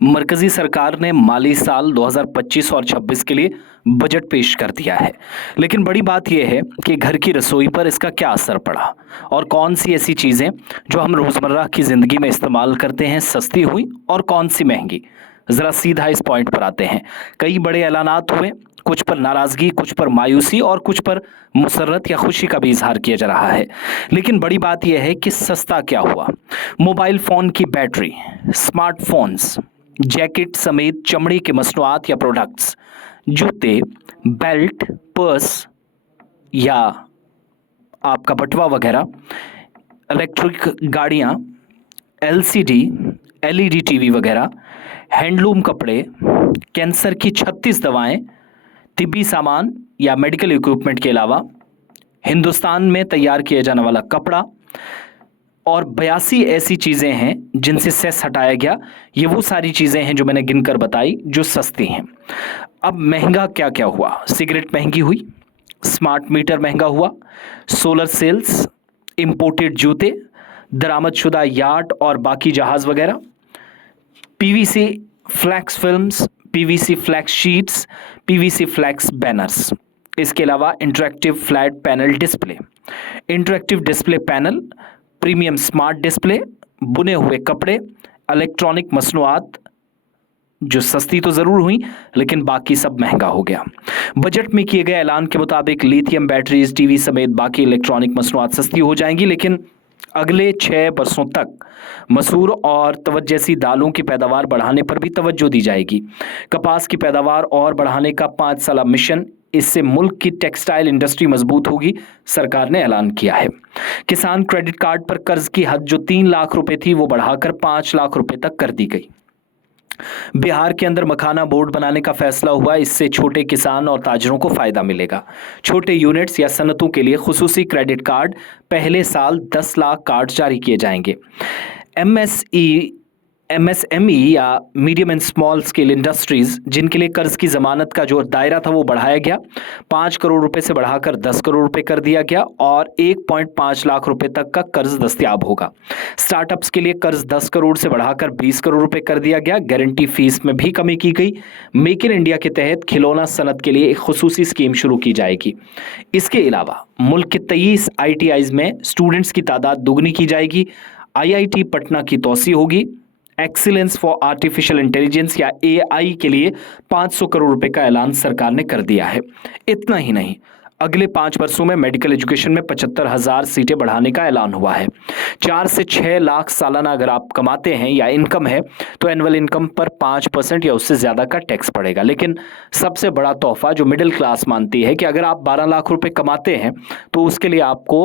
मरकजी सरकार ने माली साल 2025 और 26 के लिए बजट पेश कर दिया है। लेकिन बड़ी बात यह है कि घर की रसोई पर इसका क्या असर पड़ा और कौन सी ऐसी चीज़ें जो हम रोज़मर्रा की ज़िंदगी में इस्तेमाल करते हैं सस्ती हुई और कौन सी महंगी। ज़रा सीधा इस पॉइंट पर आते हैं। कई बड़े ऐलानात हुए, कुछ पर नाराज़गी, कुछ पर मायूसी और कुछ पर मुसर्रत या खुशी का भी इजहार किया जा रहा है। लेकिन बड़ी बात यह है कि सस्ता क्या हुआ। मोबाइल फ़ोन की बैटरी, स्मार्टफोन्स, जैकेट समेत चमड़ी के मसनूआत या प्रोडक्ट्स, जूते, बेल्ट, पर्स या आपका बटुआ वगैरह, इलेक्ट्रिक गाड़ियाँ, एलसीडी, एलईडी टीवी वगैरह, हैंडलूम कपड़े, कैंसर की 36 दवाएं, तिब्बी सामान या मेडिकल इक्विपमेंट के अलावा हिंदुस्तान में तैयार किया जाने वाला कपड़ा और 82 ऐसी चीज़ें हैं जिनसे सेस हटाया गया। ये वो सारी चीज़ें हैं जो मैंने गिनकर बताई जो सस्ती हैं। अब महंगा क्या क्या हुआ। सिगरेट महंगी हुई, स्मार्ट मीटर महंगा हुआ, सोलर सेल्स, इंपोर्टेड जूते, दरामदशुदा याट और बाकी जहाज़ वगैरह, PVC flex films, PVC flex sheets, PVC flex banners. इसके अलावा interactive flat panel display, interactive display panel, premium smart display, बुने हुए कपड़े, इलेक्ट्रॉनिक मसनूआत जो सस्ती तो ज़रूर हुई लेकिन बाकी सब महंगा हो गया। बजट में किए गए ऐलान के मुताबिक लिथियम बैटरीज, टीवी समेत बाकी इलेक्ट्रॉनिक मसनूआत सस्ती हो जाएंगी, लेकिन अगले 6 बरसों तक मसूर और तवज जैसी दालों की पैदावार बढ़ाने पर भी तवज्जो दी जाएगी। कपास की पैदावार और बढ़ाने का 5 साला मिशन, इससे मुल्क की टेक्सटाइल इंडस्ट्री मजबूत होगी, सरकार ने ऐलान किया है। किसान क्रेडिट कार्ड पर कर्ज की हद जो 3 लाख रुपए थी वो बढ़ाकर 5 लाख रुपए तक कर दी गई। बिहार के अंदर मखाना बोर्ड बनाने का फैसला हुआ, इससे छोटे किसान और ताजरों को फायदा मिलेगा। छोटे यूनिट्स या सनतों के लिए खुसूसी क्रेडिट कार्ड, पहले साल 10 लाख कार्ड जारी किए जाएंगे। एमएसएमई या medium and small scale industries जिनके लिए कर्ज की जमानत का जो दायरा था वो बढ़ाया गया, 5 करोड़ रुपए से बढ़ाकर 10 करोड़ रुपए कर दिया गया और 1.5 लाख रुपए तक का कर्ज दस्तयाब होगा। स्टार्टअप्स के लिए कर्ज 10 करोड़ से बढ़ाकर 20 करोड़ रुपए कर दिया गया। गारंटी फीस में भी कमी की गई। मेक इन इंडिया के तहत खिलौना सनत के लिए एक खुसूसी स्कीम शुरू की जाएगी। इसके अलावा मुल्क के 23 ITIs में स्टूडेंट्स की तादाद दोगुनी की जाएगी। IIT पटना की तौसी होगी। एक्सीलेंस फॉर आर्टिफिशियल इंटेलिजेंस या AI के लिए 500 करोड़ रुपए का ऐलान सरकार ने कर दिया है। इतना ही नहीं, अगले 5 वर्षों में मेडिकल एजुकेशन में 75,000 सीटें बढ़ाने का ऐलान हुआ है। 4 से 6 लाख सालाना अगर आप कमाते हैं या इनकम है तो एनुअल इनकम पर 5% या उससे ज़्यादा का टैक्स पड़ेगा। लेकिन सबसे बड़ा तोहफा जो मिडिल क्लास मानती है कि अगर आप 12 लाख रुपए कमाते हैं तो उसके लिए आपको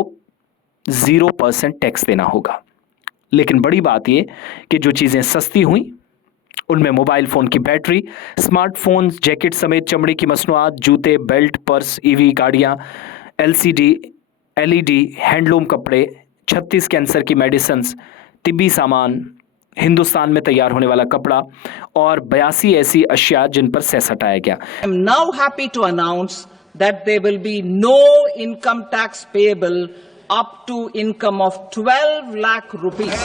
0% टैक्स देना होगा। लेकिन बड़ी बात यह कि जो चीज़ें सस्ती हुई उनमें मोबाइल फ़ोन की बैटरी, स्मार्टफोन्स, जैकेट समेत चमड़ी की मसनूआत, जूते, बेल्ट, पर्स, EV गाड़ियाँ, LCD, LED, हैंडलूम कपड़े, 36 कैंसर की मेडिसिन्स, तिब्बी सामान, हिंदुस्तान में तैयार होने वाला कपड़ा और 82 ऐसी अशिया जिन पर सेस हटाया गया। I am now happy to announce that there will be no income tax payable up to income of 12 lakh rupees.